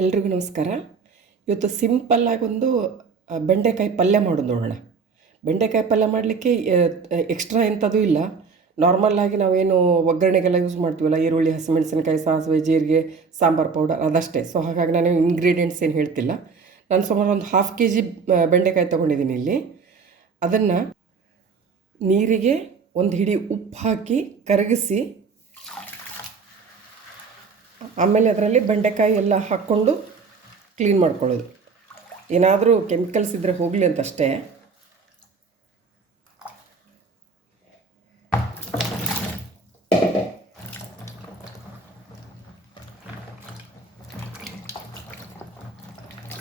ಎಲ್ರಿಗೂ ನಮಸ್ಕಾರ. ಇವತ್ತು ಸಿಂಪಲ್ಲಾಗಿ ಒಂದು ಬೆಂಡೆಕಾಯಿ ಪಲ್ಯ ಮಾಡೋದು ನೋಡೋಣ. ಬೆಂಡೆಕಾಯಿ ಪಲ್ಯ ಮಾಡಲಿಕ್ಕೆ ಎಕ್ಸ್ಟ್ರಾ ಎಂಥದ್ದು ಇಲ್ಲ. ನಾರ್ಮಲ್ಲಾಗಿ ನಾವೇನು ಒಗ್ಗರಣೆಗೆಲ್ಲ ಯೂಸ್ ಮಾಡ್ತೀವಲ್ಲ, ಈರುಳ್ಳಿ, ಹಸಿಮೆಣಸಿನಕಾಯಿ, ಸಾಸಿವೆ, ಜೀರಿಗೆ, ಸಾಂಬಾರು ಪೌಡರ್ ಅದಷ್ಟೇ. ಸೊ, ಹಾಗಾಗಿ ನಾನು ಇಂಗ್ರೀಡಿಯೆಂಟ್ಸ್ ಏನು ಹೇಳ್ತಿಲ್ಲ. ನಾನು ಸುಮಾರು ಒಂದು ಹಾಫ್ ಕೆ ಜಿ ಬೆಂಡೆಕಾಯಿ ತೊಗೊಂಡಿದ್ದೀನಿ ಇಲ್ಲಿ. ಅದನ್ನು ನೀರಿಗೆ ಒಂದು ಹಿಡಿ ಉಪ್ಪು ಹಾಕಿ ಕರಗಿಸಿ ಆಮೇಲೆ ಅದರಲ್ಲಿ ಬೆಂಡೆಕಾಯಿ ಎಲ್ಲ ಹಾಕ್ಕೊಂಡು ಕ್ಲೀನ್ ಮಾಡ್ಕೊಳ್ಳೋದು. ಏನಾದರೂ ಕೆಮಿಕಲ್ಸ್ ಇದ್ದರೆ ಹೋಗಲಿ ಅಂತ ಅಷ್ಟೇ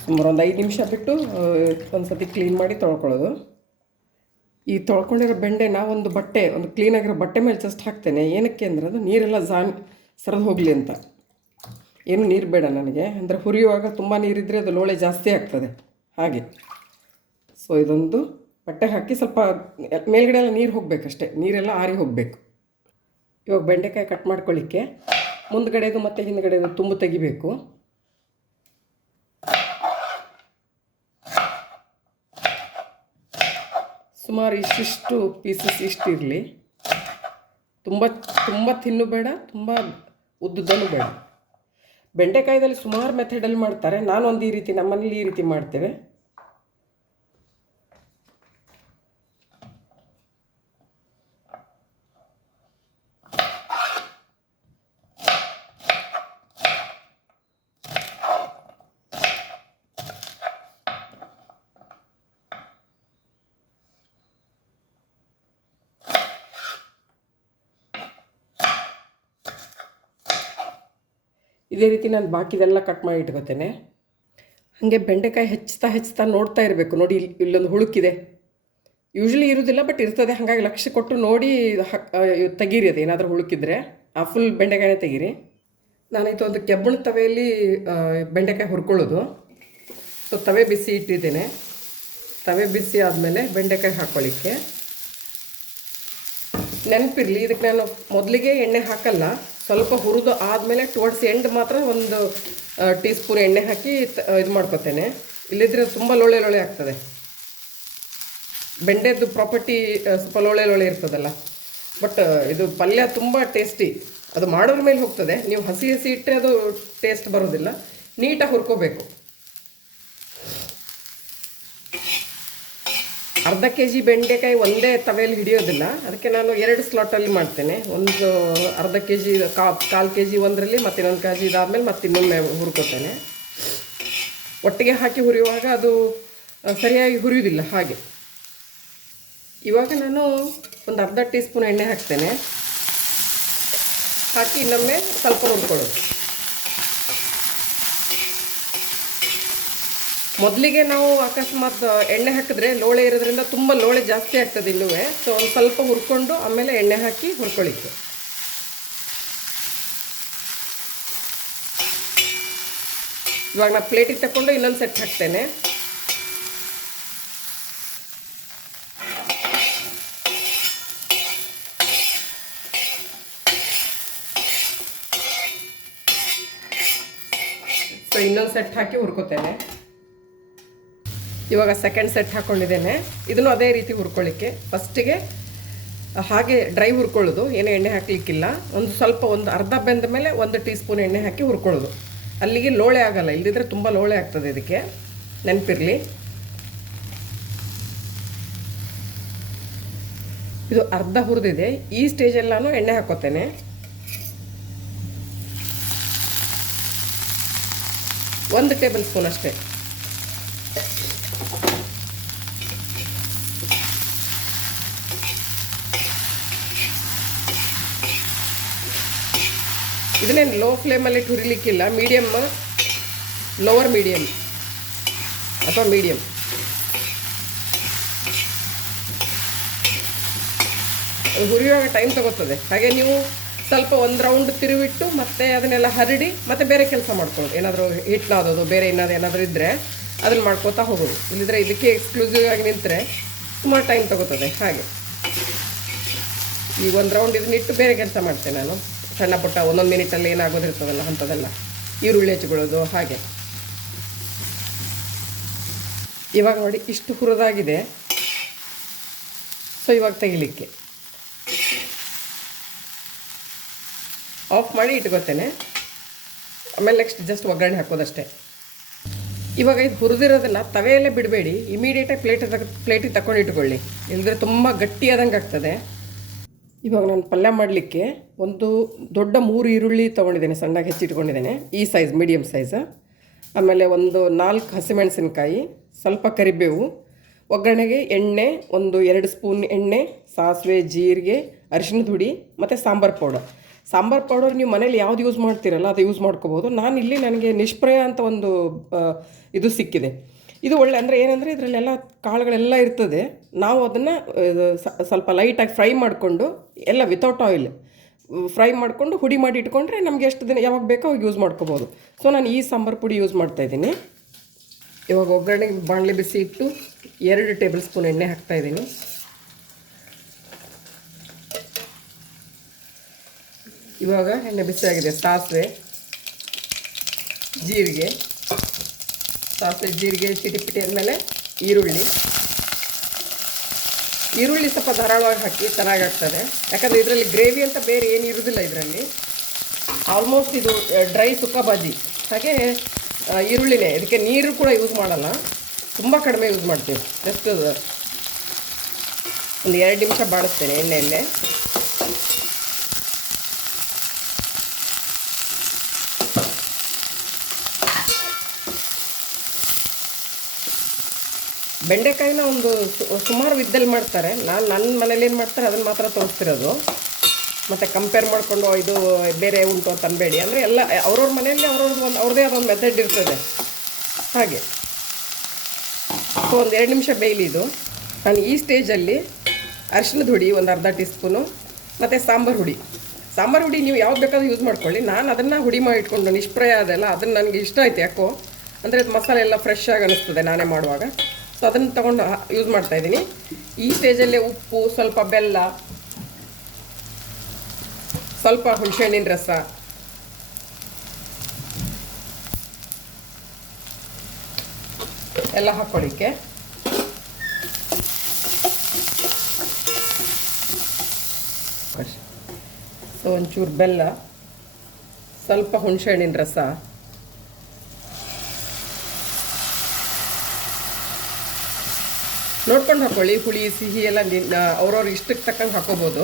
ಸುಮಾರು ಒಂದು ಐದು ನಿಮಿಷ ಬಿಟ್ಟು ಒಂದು ಸತಿ ಕ್ಲೀನ್ ಮಾಡಿ ತೊಳ್ಕೊಳ್ಳೋದು. ಈ ತೊಳ್ಕೊಂಡಿರೋ ಬೆಂಡೆನ ಒಂದು ಬಟ್ಟೆ, ಒಂದು ಕ್ಲೀನಾಗಿರೋ ಬಟ್ಟೆ ಮೇಲೆ ಜಸ್ಟ್ ಹಾಕ್ತೇನೆ. ಏನಕ್ಕೆ ಅಂದರೆ ಅದು ನೀರೆಲ್ಲ ಜಾನ್ ಸರಿದು ಹೋಗಲಿ ಅಂತ. ಏನು ನೀರು ಬೇಡ ನನಗೆ. ಅಂದರೆ ಹುರಿಯುವಾಗ ತುಂಬ ನೀರಿದ್ದರೆ ಅದು ಲೋಳೆ ಜಾಸ್ತಿ ಆಗ್ತದೆ. ಹಾಗೆ. ಸೊ ಇದೊಂದು ಬಟ್ಟೆ ಹಾಕಿ ಸ್ವಲ್ಪ ಮೇಲ್ಗಡೆ ಎಲ್ಲ ನೀರು ಹೋಗಬೇಕಷ್ಟೆ. ನೀರೆಲ್ಲ ಆರಿ ಹೋಗಬೇಕು. ಇವಾಗ ಬೆಂಡೆಕಾಯಿ ಕಟ್ ಮಾಡ್ಕೊಳ್ಳಿಕ್ಕೆ. ಮುಂದ್ಗಡೆದು ಮತ್ತು ಹಿಂದ್ಗಡೆದು ತುಂಬು ತೆಗಿಬೇಕು. ಸುಮಾರು ಇಷ್ಟಿಷ್ಟು ಪೀಸಸ್ ಇಷ್ಟಿರಲಿ. ತುಂಬ ತುಂಬ ತಿನ್ನು ಬೇಡ ತುಂಬ ಉದ್ದುದ್ದನು ಬೇಡ. ಬೆಂಡೆಕಾಯ್ದಲ್ಲಿ ಸುಮಾರು ಮೆಥಡಲ್ಲಿ ಮಾಡ್ತಾರೆ. ನಾನೊಂದು ಈ ರೀತಿ ನಮ್ಮನೇಲಿ ಈ ರೀತಿ ಮಾಡ್ತೇವೆ. ಇದೇ ರೀತಿ ನಾನು ಬಾಕಿದೆಲ್ಲ ಕಟ್ ಮಾಡಿ ಇಟ್ಕೋತೇನೆ. ಹಾಗೆ ಬೆಂಡೆಕಾಯಿ ಹೆಚ್ಚುತ್ತಾ ಹೆಚ್ಚುತ್ತಾ ನೋಡ್ತಾ ಇರಬೇಕು. ನೋಡಿ ಇಲ್ಲಿ ಇಲ್ಲೊಂದು ಹುಳುಕಿದೆ ಯೂಶ್ವಲಿ ಇರೋದಿಲ್ಲ ಬಟ್ ಇರ್ತದೆ. ಹಾಗಾಗಿ ಲಕ್ಷ್ಯ ಕೊಟ್ಟು ನೋಡಿ ತೆಗೀರಿ ಅದು. ಏನಾದರೂ ಹುಳುಕಿದ್ರೆ ಆ ಫುಲ್ ಬೆಂಡೆಕಾಯಿನೇ ತೆಗೀರಿ. ನಾನಿತ್ತು ಒಂದು ಕೆಬ್ಬಣ ತವೆಯಲ್ಲಿ ಬೆಂಡೆಕಾಯಿ ಹುರ್ಕೊಳ್ಳೋದು. ಸೊ ತವೆ ಬಿಸಿ ಇಟ್ಟಿದ್ದೇನೆ. ತವೆ ಬಿಸಿ ಆದಮೇಲೆ ಬೆಂಡೆಕಾಯಿ ಹಾಕ್ಕೊಳ್ಳಿಕ್ಕೆ ನೆನಪಿರಲಿ, ಇದಕ್ಕೆ ನಾನು ಮೊದಲಿಗೆ ಎಣ್ಣೆ ಹಾಕಲ್ಲ. ಸ್ವಲ್ಪ ಹುರಿದು ಆದಮೇಲೆ ಟುವರ್ಡ್ಸ್ ಎಂಡ್ ಮಾತ್ರ ಒಂದು ಟೀ ಸ್ಪೂನ್ ಎಣ್ಣೆ ಹಾಕಿ ಇದು ಮಾಡ್ಕೊತೇನೆ. ಇಲ್ಲಿದ್ರೆ ತುಂಬ ಲೋಳೆ ಲೊಳೆ ಆಗ್ತದೆ. ಬೆಂಡೆದ್ದು ಪ್ರಾಪರ್ಟಿ ಸ್ವಲ್ಪ ಲೋಳೆ ಲೊಳೆ ಇರ್ತದಲ್ಲ. ಬಟ್ ಇದು ಪಲ್ಯ ತುಂಬ ಟೇಸ್ಟಿ ಅದು ಮಾಡೋದ್ರ ಮೇಲೆ ಹೋಗ್ತದೆ. ನೀವು ಹಸಿ ಹಸಿ ಇಟ್ಟರೆ ಅದು ಟೇಸ್ಟ್ ಬರೋದಿಲ್ಲ. ನೀಟಾಗಿ ಹುರ್ಕೋಬೇಕು. ಅರ್ಧ ಕೆ ಜಿ ಬೆಂಡೆಕಾಯಿ ಒಂದೇ ತವೆಯಲ್ಲಿ ಹಿಡಿಯೋದಿಲ್ಲ. ಅದಕ್ಕೆ ನಾನು ಎರಡು ಸ್ಲಾಟಲ್ಲಿ ಮಾಡ್ತೇನೆ. ಒಂದು ಅರ್ಧ ಕೆ ಜಿ ಕಾ, ಕಾಲು ಕೆ ಜಿ ಒಂದರಲ್ಲಿ ಮತ್ತು ಇನ್ನೊಂದು ಕೆ ಜಿ ಇದಾದಮೇಲೆ ಮತ್ತೆ ಇನ್ನೊಮ್ಮೆ ಹುರ್ಕೋತೇನೆ. ಒಟ್ಟಿಗೆ ಹಾಕಿ ಹುರಿಯುವಾಗ ಅದು ಸರಿಯಾಗಿ ಹುರಿಯೋದಿಲ್ಲ ಹಾಗೆ. ಇವಾಗ ನಾನು ಒಂದು ಅರ್ಧ ಟೀ ಸ್ಪೂನ್ ಎಣ್ಣೆ ಹಾಕ್ತೇನೆ. ಹಾಕಿ ಇನ್ನೊಮ್ಮೆ ಸ್ವಲ್ಪ ಹುರ್ಕೊಳ್ಳೋದು ಮೊದಲಿಗೆ ನಾವು ಅಕಸ್ಮಾತ್ ಎಣ್ಣೆ ಹಾಕಿದ್ರೆ ಲೋಳೆ ಇರೋದ್ರಿಂದ ತುಂಬ ಲೋಳೆ ಜಾಸ್ತಿ ಆಗ್ತದೆ ಇನ್ನೂ ಸೊ ಒಂದು ಸ್ವಲ್ಪ ಹುರ್ಕೊಂಡು ಆಮೇಲೆ ಎಣ್ಣೆ ಹಾಕಿ ಹುರ್ಕೊಳ್ಳಿಕ್ಕೆ. ಇವಾಗ ನಾನು ಪ್ಲೇಟಿಗೆ ತಗೊಂಡು ಇನ್ನೊಂದು ಸೆಟ್ ಹಾಕ್ತೇನೆ. ಸೊ ಇನ್ನೊಂದು ಸೆಟ್ ಹಾಕಿ ಹುರ್ಕೋತೇನೆ. ಇವಾಗ ಸೆಕೆಂಡ್ ಸೆಟ್ ಹಾಕ್ಕೊಂಡಿದ್ದೇನೆ ಇದನ್ನು ಅದೇ ರೀತಿ ಹುರ್ಕೊಳ್ಳಿಕ್ಕೆ. ಫಸ್ಟಿಗೆ ಹಾಗೆ ಡ್ರೈ ಹುರ್ಕೊಳ್ಳೋದು. ಏನು ಎಣ್ಣೆ ಹಾಕಲಿಕ್ಕಿಲ್ಲ. ಒಂದು ಸ್ವಲ್ಪ ಒಂದು ಅರ್ಧ ಬೆಂದ ಮೇಲೆ ಒಂದು ಟೀ ಸ್ಪೂನ್ ಎಣ್ಣೆ ಹಾಕಿ ಹುರ್ಕೊಳ್ಳೋದು. ಅಲ್ಲಿಗೆ ಲೋಳೆ ಆಗಲ್ಲ. ಇಲ್ಲದಿದ್ರೆ ತುಂಬ ಲೋಳೆ ಆಗ್ತದೆ ಇದಕ್ಕೆ. ನೆನಪಿರಲಿ. ಇದು ಅರ್ಧ ಹುರಿದಿದೆ. ಈ ಸ್ಟೇಜಲ್ಲಿ ನಾನು ಎಣ್ಣೆ ಹಾಕೋತೇನೆ. ಒಂದು ಟೇಬಲ್ ಸ್ಪೂನ್ ಅಷ್ಟೇ. ಇದನ್ನೇನು ಲೋ ಫ್ಲೇಮಲ್ಲಿ ಹುರಿಲಿಕ್ಕಿಲ್ಲ ಮೀಡಿಯಮ್ ಲೋವರ್ ಮೀಡಿಯಮ್ ಅಥವಾ ಮೀಡಿಯಮ್ ಹುರಿಯುವಾಗ ಟೈಮ್ ತಗೋತದೆ. ಹಾಗೆ ನೀವು ಸ್ವಲ್ಪ ಒಂದು ರೌಂಡ್ ತಿರುವಿಟ್ಟು ಮತ್ತೆ ಅದನ್ನೆಲ್ಲ ಹರಡಿ ಮತ್ತೆ ಬೇರೆ ಕೆಲಸ ಮಾಡ್ಕೊಳ್ಳೋದು. ಏನಾದರೂ ಹಿಟ್ಲಾದೋದು ಬೇರೆ ಏನಾದ್ರು ಏನಾದರೂ ಇದ್ದರೆ ಅದನ್ನು ಮಾಡ್ಕೋತಾ ಹೋಗೋದು. ಇಲ್ಲಿದ್ರೆ ಇದಕ್ಕೆ ಎಕ್ಸ್ಕ್ಲೂಸಿವ್ ಆಗಿ ನಿಂತರೆ ಸುಮಾರು ಟೈಮ್ ತಗೋತದೆ. ಹಾಗೆ. ಈ ಒಂದು ರೌಂಡ್ ಇದನ್ನಿಟ್ಟು ಬೇರೆ ಕೆಲಸ ಮಾಡ್ತೇನೆ ನಾನು. ಸಣ್ಣ ಪುಟ್ಟ ಒಂದೊಂದು ಮಿನಿಟಲ್ಲಿ ಏನಾಗೋದಿರ್ತದಲ್ಲ ಅಂಥದ್ದೆಲ್ಲ. ಈರುಳ್ಳಿ ಹೆಚ್ಚಿಕೊಳ್ಳೋದು, ಹಾಗೆ. ಇವಾಗ ನೋಡಿ, ಇಷ್ಟು ಹುರಿದಾಗಿದೆ. ಸೊ ಇವಾಗ ತೆಗಿಲಿಕ್ಕೆ. ಆಫ್ ಮಾಡಿ ಇಟ್ಕೋತೇನೆ. ಆಮೇಲೆ ನೆಕ್ಸ್ಟ್ ಜಸ್ಟ್ ಒಗ್ಗರಣೆ ಹಾಕೋದಷ್ಟೇ. ಇವಾಗ ಇದು ಹುರಿದಿರೋದೆಲ್ಲ ತವೆಯಲ್ಲೇ ಬಿಡಬೇಡಿ. ಇಮಿಡಿಯೇಟಾಗಿ ಪ್ಲೇಟ್ ತಗ ಪ್ಲೇಟಿಗೆ ತಗೊಂಡು ಇಟ್ಕೊಳ್ಳಿ. ಇಲ್ಲದ್ರೆ ತುಂಬ ಗಟ್ಟಿಯಾದಂಗೆ ಆಗ್ತದೆ. ಇವಾಗ ನಾನು ಪಲ್ಯ ಮಾಡಲಿಕ್ಕೆ ಒಂದು ದೊಡ್ಡ ಮೂರು ಈರುಳ್ಳಿ ತೊಗೊಂಡಿದ್ದೇನೆ, ಸಣ್ಣಗೆ ಹೆಚ್ಚಿಟ್ಕೊಂಡಿದ್ದೇನೆ. ಈ ಸೈಜ್ ಮೀಡಿಯಮ್ ಸೈಜ್ ಆಮೇಲೆ ಒಂದು ನಾಲ್ಕು ಹಸಿಮೆಣಸಿನ್ಕಾಯಿ, ಸ್ವಲ್ಪ ಕರಿಬೇವು, ಒಗ್ಗರಣೆಗೆ ಎಣ್ಣೆ, ಒಂದು ಎರಡು ಸ್ಪೂನ್ ಎಣ್ಣೆ, ಸಾಸಿವೆ, ಜೀರಿಗೆ ಅರಿಶಿಣದ ಹುಡಿ ಮತ್ತು ಸಾಂಬಾರು ಪೌಡರ್. ಸಾಂಬಾರು ಪೌಡರ್ ನೀವು ಮನೇಲಿ ಯಾವ್ದು ಯೂಸ್ ಮಾಡ್ತೀರಲ್ಲ, ಅದು ಯೂಸ್ ಮಾಡ್ಕೋಬೋದು. ನಾನು ಇಲ್ಲಿ ನನಗೆ ನಿಷ್ಪ್ರಯ ಅಂತ ಒಂದು ಇದು ಸಿಕ್ಕಿದೆ. ಇದು ಒಳ್ಳೆ, ಅಂದರೆ ಏನಂದರೆ ಇದರಲ್ಲೆಲ್ಲ ಕಾಳುಗಳೆಲ್ಲ ಇರ್ತದೆ. ನಾವು ಅದನ್ನು ಸ್ವಲ್ಪ ಲೈಟಾಗಿ ಫ್ರೈ ಮಾಡಿಕೊಂಡು, ಎಲ್ಲ ವಿತೌಟ್ ಆಯಿಲ್ ಫ್ರೈ ಮಾಡಿಕೊಂಡು ಹುಡಿ ಮಾಡಿ ಇಟ್ಕೊಂಡ್ರೆ ನಮಗೆ ಎಷ್ಟು ದಿನ, ಯಾವಾಗ ಬೇಕೋ ಅವಾಗ ಯೂಸ್ ಮಾಡ್ಕೋಬೋದು. ಸೊ ನಾನು ಈ ಸಾಂಬಾರು ಪುಡಿ ಯೂಸ್ ಮಾಡ್ತಾಯಿದ್ದೀನಿ ಇವಾಗ ಒಗ್ಗರಣೆಗೆ ಬಾಣಲೆ ಬಿಸಿ ಇಟ್ಟು ಎರಡು ಟೇಬಲ್ ಸ್ಪೂನ್ ಎಣ್ಣೆ ಹಾಕ್ತಾಯಿದ್ದೀನಿ ಇವಾಗ ಎಣ್ಣೆ ಬಿಸಿಯಾಗಿದೆ, ಸಾಸಿವೆ, ಜೀರಿಗೆ. ಸಾಸಿವೆ, ಜೀರಿಗೆ ಚಿಟಿಪಿಟಿ ಆದಮೇಲೆ ಈರುಳ್ಳಿ. ಈರುಳ್ಳಿ ಸ್ವಲ್ಪ ಧಾರಾಳವಾಗಿ ಹಾಕಿ ಚೆನ್ನಾಗಾಗ್ತದೆ ಯಾಕಂದರೆ ಇದರಲ್ಲಿ ಗ್ರೇವಿ ಅಂತ ಬೇರೆ ಏನು ಇರೋದಿಲ್ಲ ಇದರಲ್ಲಿ. ಆಲ್ಮೋಸ್ಟ್ ಇದು ಡ್ರೈ ಸುಕ್ಕ ಬಾಜಿ. ಹಾಗೆ ಈರುಳ್ಳಿನೇ. ಇದಕ್ಕೆ ನೀರು ಕೂಡ ಯೂಸ್ ಮಾಡಲ್ಲ. ತುಂಬ ಕಡಿಮೆ ಯೂಸ್ ಮಾಡ್ತೀವಿ. ಜಸ್ಟ್ ಒಂದು ಎರಡು ನಿಮಿಷ ಬಾಡಿಸ್ತೇನೆ ಎಣ್ಣೆಯಲ್ಲೇ. ಬೆಂಡೆಕಾಯಿನ ಒಂದು ಸುಮಾರು ವಿದ್ದಲ್ಲಿ ಮಾಡ್ತಾರೆ. ನಾನು ನನ್ನ ಮನೇಲಿ ಏನು ಮಾಡ್ತಾರೆ ಅದನ್ನು ಮಾತ್ರ ತೋರಿಸ್ತಿರೋದು. ಮತ್ತು ಕಂಪೇರ್ ಮಾಡಿಕೊಂಡು ಇದು ಬೇರೆ ಉಂಟು ಅಂತ ಅನ್ಬೇಡಿ. ಅಂದರೆ ಎಲ್ಲ, ಅವ್ರವ್ರ ಮನೆಯಲ್ಲಿ ಅವ್ರವ್ರದ್ದು ಒಂದು, ಅವ್ರದ್ದೇ ಒಂದು ಮೆಥಡ್ ಇರ್ತದೆ. ಹಾಗೆ. ಒಂದು ಎರಡು ನಿಮಿಷ ಬೇಯಲಿ ಇದು. ನಾನು ಈ ಸ್ಟೇಜಲ್ಲಿ ಅರಿಶಿಣದ ಹುಡಿ, ಒಂದು ಅರ್ಧ ಟೀ ಸ್ಪೂನು ಮತ್ತು ಸಾಂಬಾರು ಹುಡಿ. ಸಾಂಬಾರು ಹುಡಿ ನೀವು ಯಾವ್ದು ಬೇಕಾದ್ರೂ ಯೂಸ್ ಮಾಡ್ಕೊಳ್ಳಿ. ನಾನು ಅದನ್ನು ಹುಡಿ ಮಾಡಿ ಇಟ್ಕೊಂಡು, ನಿಷ್ಪ್ರಯ ಅದೆಲ್ಲ ಅದನ್ನು ನನಗೆ ಇಷ್ಟ ಆಯ್ತು ಯಾಕೋ. ಅಂದರೆ ಅದು ಮಸಾಲೆ ಎಲ್ಲ ಫ್ರೆಶ್ ಆಗಿ ಅನಿಸ್ತದೆ ನಾನೇ ಮಾಡುವಾಗ. ಸೊ ಅದನ್ನು ತೊಗೊಂಡು ಯೂಸ್ ಮಾಡ್ತಾ ಇದ್ದೀನಿ. ಈ ಸ್ಟೇಜಲ್ಲೇ ಉಪ್ಪು, ಸ್ವಲ್ಪ ಬೆಲ್ಲ, ಸ್ವಲ್ಪ ಹುಣಸೆಹಣ್ಣಿನ ರಸ. ಎಲ್ಲ ಹಾಕ್ಕೊಳ್ಳಿಕ್ಕೆ ಸೊ ಒಂಚೂರು ಬೆಲ್ಲ, ಸ್ವಲ್ಪ ಹುಣಸೆಹಣ್ಣಿನ ರಸ. ನೋಡ್ಕೊಂಡು ಹಾಕೊಳ್ಳಿ ಹುಳಿ, ಸಿಹಿ ಎಲ್ಲ ಅವ್ರವ್ರ ಇಷ್ಟಕ್ಕೆ ತಕ್ಕಂಗೆ ಹಾಕೋಬೋದು.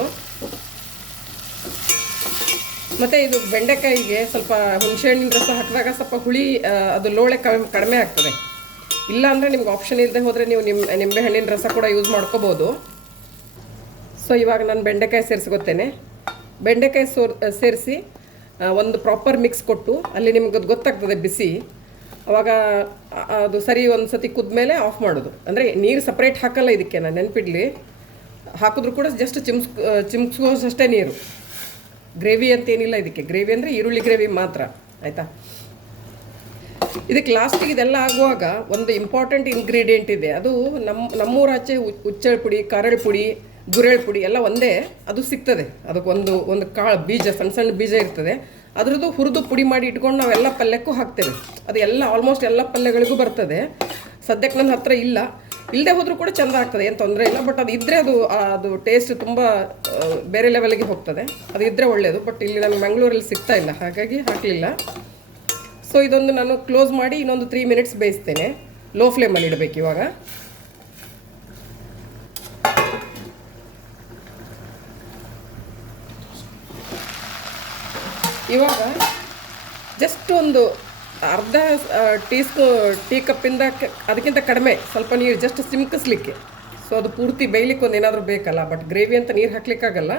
ಮತ್ತು ಇದು ಬೆಂಡೆಕಾಯಿಗೆ ಸ್ವಲ್ಪ ಹುಣಸೆಹಣ್ಣಿನ ರಸ ಹಾಕಿದಾಗ ಸ್ವಲ್ಪ ಹುಳಿ ಅದು ಲೋಳೆ ಕಡಿಮೆ ಆಗ್ತದೆ. ಇಲ್ಲ ಅಂದರೆ ನಿಮ್ಗೆ ಆಪ್ಷನ್ ಇಲ್ಲದೆ ಹೋದರೆ ನೀವು ನಿಮ್ಮ ನಿಂಬೆ ಹಣ್ಣಿನ ರಸ ಕೂಡ ಯೂಸ್ ಮಾಡ್ಕೋಬೋದು. ಸೊ ಇವಾಗ ನಾನು ಬೆಂಡೆಕಾಯಿ ಸೇರಿಸ್ಕೊತೇನೆ. ಬೆಂಡೆಕಾಯಿ ಸೋರ್, ಸೇರಿಸಿ ಒಂದು ಪ್ರಾಪರ್ ಮಿಕ್ಸ್ ಕೊಟ್ಟು ಅಲ್ಲಿ ನಿಮ್ಗೆ ಅದು ಗೊತ್ತಾಗ್ತದೆ ಬಿಸಿ. ಅವಾಗ ಅದು ಸರಿ ಒಂದು ಸತಿ ಕುದ್ಮೇಲೆ ಆಫ್ ಮಾಡೋದು. ಅಂದರೆ ನೀರು ಸಪ್ರೇಟ್ ಹಾಕಲ್ಲ ಇದಕ್ಕೆ, ನಾನು ನೆನಪಿಡ್ಲಿ. ಹಾಕಿದ್ರು ಕೂಡ ಜಸ್ಟ್ ಚಿಮ್ಸ್ ಚಿಮ್ಸ್ಕೋಸಷ್ಟೇ ನೀರು. ಗ್ರೇವಿ ಅಂತೇನಿಲ್ಲ ಇದಕ್ಕೆ. ಗ್ರೇವಿ ಅಂದರೆ ಈರುಳ್ಳಿ ಗ್ರೇವಿ ಮಾತ್ರ. ಆಯಿತಾ? ಇದಕ್ಕೆ ಲಾಸ್ಟಿಗೆ ಇದೆಲ್ಲ ಆಗುವಾಗ ಒಂದು ಇಂಪಾರ್ಟೆಂಟ್ ಇಂಗ್ರೀಡಿಯೆಂಟ್ ಇದೆ. ಅದು ನಮ್ಮ ನಮ್ಮೂರಾಚೆ ಉಚ್ಚಳ ಪುಡಿ, ಕರಳು ಪುಡಿ, ಗುರೆಳ್ ಪುಡಿ ಎಲ್ಲ ಒಂದೇ, ಅದು ಸಿಗ್ತದೆ. ಅದಕ್ಕೆ ಒಂದು ಒಂದು ಕಾಳು ಬೀಜ ಸಣ್ಣ ಸಣ್ಣ ಬೀಜ ಇರ್ತದೆ. ಅದ್ರದ್ದು ಹುರಿದು ಪುಡಿ ಮಾಡಿ ಇಟ್ಕೊಂಡು ನಾವೆಲ್ಲ ಪಲ್ಯಕ್ಕೂ ಹಾಕ್ತೇವೆ. ಅದು ಎಲ್ಲ ಆಲ್ಮೋಸ್ಟ್ ಎಲ್ಲ ಪಲ್ಯಗಳಿಗೂ ಬರ್ತದೆ. ಸದ್ಯಕ್ಕೆ ನನ್ನ ಹತ್ರ ಇಲ್ಲ. ಇಲ್ಲದೆ ಹೋದರೂ ಕೂಡ ಚೆಂದ ಆಗ್ತದೆ, ಏನು ತೊಂದರೆ ಇಲ್ಲ. ಬಟ್ ಅದು ಇದ್ದರೆ ಅದು ಅದು ಟೇಸ್ಟ್ ತುಂಬ ಬೇರೆ ಲೆವೆಲ್ಗೆ ಹೋಗ್ತದೆ. ಅದು ಇದ್ದರೆ ಒಳ್ಳೆಯದು ಬಟ್ ಇಲ್ಲಿ ನಮಗೆ ಮಂಗಳೂರಲ್ಲಿ ಸಿಗ್ತಾ ಇಲ್ಲ. ಹಾಗಾಗಿ ಹಾಕಲಿಲ್ಲ. ಸೊ ಇದೊಂದು ನಾನು ಕ್ಲೋಸ್ ಮಾಡಿ ಇನ್ನೊಂದು ತ್ರೀ ಮಿನಿಟ್ಸ್ ಬೇಯಿಸ್ತೇನೆ. ಲೋ ಫ್ಲೇಮಲ್ಲಿ ಇಡಬೇಕು ಇವಾಗ. ಇವಾಗ ಜಸ್ಟ್ ಒಂದು ಅರ್ಧ ಟೀ ಸ್ಪೂ ಟೀ ಕಪ್ಪಿಂದ ಅದಕ್ಕಿಂತ ಕಡಿಮೆ ಸ್ವಲ್ಪ ನೀರು ಜಸ್ಟ್ ಸಿಮ್ಕಿಸ್ಲಿಕ್ಕೆ ಸೊ ಅದು ಪೂರ್ತಿ ಬೇಯ್ಲಿಕ್ಕೆ ಒಂದು ಏನಾದರೂ ಬೇಕಲ್ಲ ಬಟ್ ಗ್ರೇವಿ ಅಂತ ನೀರು ಹಾಕ್ಲಿಕ್ಕಾಗಲ್ಲ.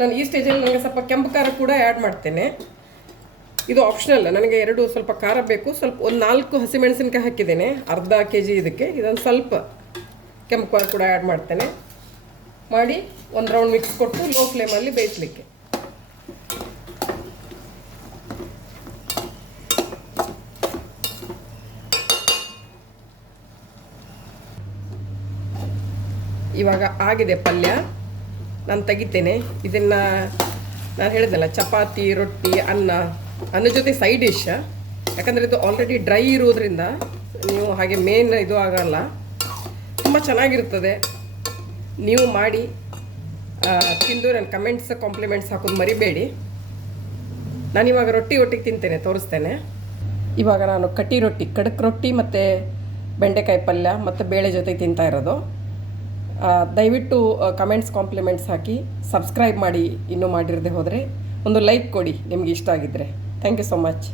ನಾನು ಈ ಸ್ಟೇಜಲ್ಲಿ ನನಗೆ ಸ್ವಲ್ಪ ಕೆಂಪು ಖಾರ ಕೂಡ ಆ್ಯಡ್ ಮಾಡ್ತೇನೆ. ಇದು ಆಪ್ಷನಲ್ ನನಗೆ ಎರಡು ಸ್ವಲ್ಪ ಖಾರ ಬೇಕು. ಸ್ವಲ್ಪ ಒಂದು ನಾಲ್ಕು ಹಸಿಮೆಣಸಿನ್ಕಾಯಿ ಹಾಕಿದ್ದೇನೆ, ಅರ್ಧ ಕೆ ಜಿ ಇದಕ್ಕೆ. ಇದೊಂದು ಸ್ವಲ್ಪ ಕೆಂಪು ಖಾರ ಕೂಡ ಆ್ಯಡ್ ಮಾಡ್ತೇನೆ. ಮಾಡಿ ಒಂದು ರೌಂಡ್ ಮಿಕ್ಸ್ ಕೊಟ್ಟು ಲೋ ಫ್ಲೇಮಲ್ಲಿ ಬೇಯಿಸ್ಲಿಕ್ಕೆ. ಇವಾಗ ಆಗಿದೆ ಪಲ್ಯ. ನಾನು ತೆಗಿತೇನೆ. ಇದನ್ನು ನಾನು ಹೇಳಿದ್ನಲ್ಲ, ಚಪಾತಿ, ರೊಟ್ಟಿ, ಅನ್ನ ಅನ್ನ ಜೊತೆ ಸೈಡ್ ಡಿಶ್ ಯಾಕಂದರೆ ಇದು ಆಲ್ರೆಡಿ ಡ್ರೈ ಇರೋದ್ರಿಂದ ನೀವು ಹಾಗೆ ಮೇನ್ ಇದು ಆಗಲ್ಲ. ತುಂಬ ಚೆನ್ನಾಗಿರ್ತದೆ ನೀವು ಮಾಡಿ ತಿಂದು ನನ್ನ ಕಮೆಂಟ್ಸ್ ಕಾಂಪ್ಲಿಮೆಂಟ್ಸ್ ಹಾಕೋದು ಮರಿಬೇಡಿ. ನಾನಿವಾಗ ರೊಟ್ಟಿ ಒಟ್ಟಿಗೆ ತಿಂತೇನೆ, ತೋರಿಸ್ತೇನೆ. ಇವಾಗ ನಾನು ಕಟ್ಟಿ ರೊಟ್ಟಿ, ಕಡಕ್ ರೊಟ್ಟಿ ಮತ್ತು ಬೆಂಡೆಕಾಯಿ ಪಲ್ಯ ಮತ್ತು ಬೇಳೆ ಜೊತೆ ತಿಂತಾ ಇರೋದು. ದಯವಿಟ್ಟು ಕಮೆಂಟ್ಸ್ ಕಾಂಪ್ಲಿಮೆಂಟ್ಸ್ ಹಾಕಿ ಸಬ್ಸ್ಕ್ರೈಬ್ ಮಾಡಿ ಇನ್ನೂ ಮಾಡಿರದೆ ಹೋದರೆ ಒಂದು ಲೈಕ್ ಕೊಡಿ ನಿಮಗೆ ಇಷ್ಟ ಆಗಿದ್ದರೆ ಥ್ಯಾಂಕ್ ಯು ಸೊ ಮಚ್